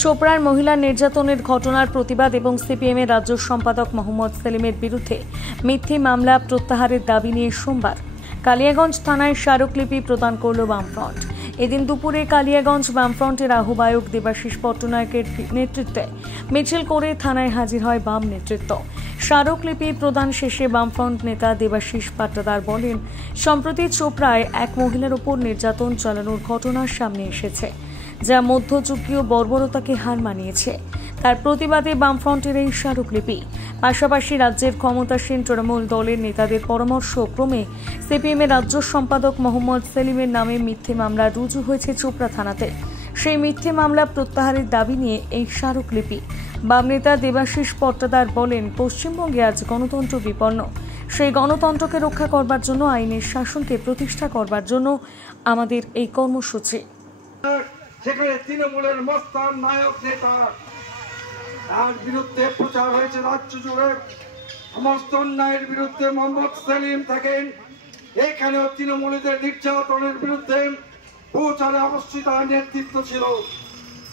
চোপড়ার মহিলা নির্যাতনের ঘটনার প্রতিবাদ এবং সিপিএম এর রাজ্য সম্পাদক মোহাম্মদ সেলিমের বিরুদ্ধে মিথ্যে মামলা প্রত্যাহারের দাবি নিয়ে সোমবার কালিয়াগঞ্জ থানায় স্মারকলিপি প্রদান করল বামফ্রন্ট। এদিন দুপুরে কালিয়াগঞ্জ বামফ্রন্টের আহ্বায়ক দেবাশিস পট্টনায়কের নেতৃত্বে মিছিল করে থানায় হাজির হয় বাম নেতৃত্ব। স্মারকলিপি প্রদান শেষে বামফ্রন্ট নেতা দেবাশিস পাট্টাদার বলেন, সম্প্রতি চোপড়ায় এক মহিলার উপর নির্যাতন চালানোর ঘটনা সামনে এসেছে, যা মধ্যযুগীয় বর্বরতাকে হার মানিয়েছে। তার প্রতিবাদে বামফ্রন্টের এই স্মারকলিপি। পাশাপাশি রাজ্যের ক্ষমতাসীন তৃণমূল দলের নেতাদের পরামর্শক্রমে সিপিএম এর রাজ্য সম্পাদক মোহাম্মদ সেলিমের নামে মিথ্যে মামলা রুজু হয়েছে চোপড়া থানাতে। সেই মিথ্যে মামলা প্রত্যাহারের দাবি নিয়ে এই স্মারকলিপি। বাম নেতা দেবাশিস পট্টাদার বলেন, পশ্চিমবঙ্গে আজ গণতন্ত্র বিপন্ন। সেই গণতন্ত্রকে রক্ষা করবার জন্য, আইনের শাসনকে প্রতিষ্ঠা করবার জন্য আমাদের এই কর্মসূচি। সেখানে তৃণমূলের মস্তান নায়ক নেতা তার বিরুদ্ধে প্রচার হয়েছে রাজ্য জুড়ে। সমস্ত অন্যায়ের বিরুদ্ধে মোহাম্মদ সেলিম থাকেন। এখানেও তৃণমূলীদের নির্যাতনের বিরুদ্ধে প্রচারে অবশ্যই তার নেতৃত্ব ছিল।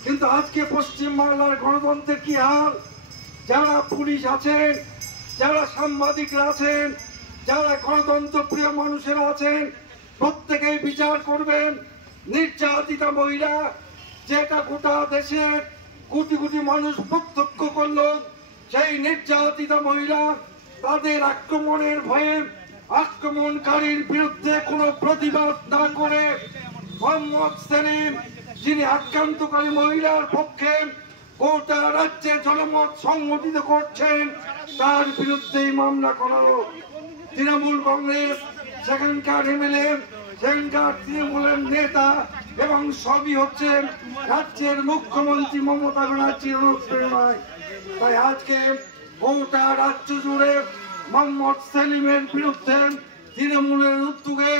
কিন্তু আজকে পশ্চিমবাংলার গণতন্ত্রের কি হাল? যারা পুলিশ আছেন, যারা সাংবাদিকরা আছেন, যারা গণতন্ত্র প্রিয় মানুষেরা আছেন, প্রত্যেকেই বিচার করবেন। নির্যাতিতা মহিলা, যেটা গোটা দেশের কোটি কোটি মানুষ প্রত্যক্ষ করলো, সেই নির্যাতিতা মহিলা তাদের আক্রমণের ভয়ে আক্রমণকারীর বিরুদ্ধে কোনো প্রতিবাদ না করে মোহাম্মদ সেলিম, যিনি আক্রান্তকারী মহিলার পক্ষে গোটা রাজ্যে জনমত সংগঠিত করছেন, তার বিরুদ্ধেই মামলা করালো। তৃণমূল কংগ্রেস, সেখানকার এমএলএ, সেখানকার তৃণমূলের নেতা এবং সবই হচ্ছে রাজ্যের মুখ্যমন্ত্রী মমতা ব্যানার্জির অনুপ্রেরণায়। তাই আজকে গোটা রাজ্য জুড়ে মোহাম্মদ সেলিমের বিরুদ্ধে তৃণমূলের উদ্যোগে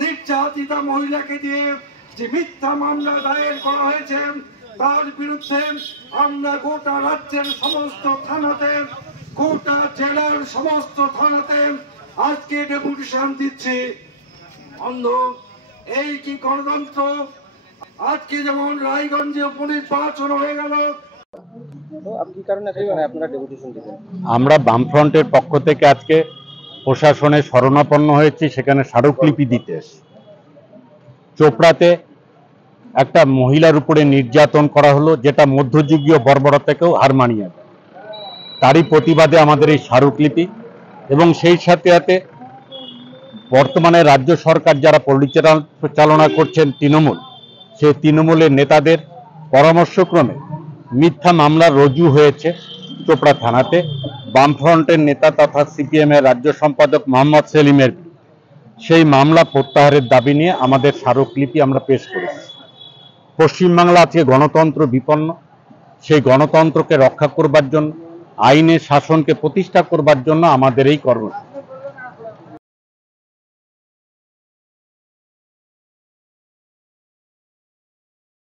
নির্যাতিতা মহিলাকে দিয়ে যে মিথ্যা মামলা দায়ের করা হয়েছে, তার বিরুদ্ধে আমরা গোটা রাজ্যের সমস্ত থানাতে, গোটা জেলার সমস্ত থানাতে আজকে ডেপুটেশন দিচ্ছি। অন্ধ এই কি গণতন্ত্র? আজকে যেমন রায়গঞ্জে উপনির্বাচন হয়ে গেল, আমরা বামফ্রন্টের পক্ষ থেকে আজকে প্রশাসনের শরণাপন্ন হয়েছি, সেখানে স্মারকলিপি দিতে। চোপড়াতে একটা মহিলার উপরে নির্যাতন করা হলো, যেটা মধ্যযুগীয় বর্বরতাকেও হার মানিয়ে দেয়। তারই প্রতিবাদে আমাদের এই স্মারকলিপি। এবং সেই সাথে সাথে বর্তমানে রাজ্য সরকার যারা পরিচালনা করছেন তৃণমূল, সেই তৃণমূলের নেতাদের পরামর্শক্রমে মিথ্যা মামলা রুজু হয়েছে চোপড়া থানাতে বামফ্রন্টের নেতা তথা সিপিএম এর রাজ্য সম্পাদক মোহাম্মদ সেলিমের। সেই মামলা প্রত্যাহারের দাবি নিয়ে আমাদের স্মারকলিপি আমরা পেশ করেছি। পশ্চিমবাংলা আজকে গণতন্ত্র বিপন্ন। সেই গণতন্ত্রকে রক্ষা করবার জন্য, আইনের শাসনকে প্রতিষ্ঠা করবার জন্য আমাদের এই কর্মসূচি।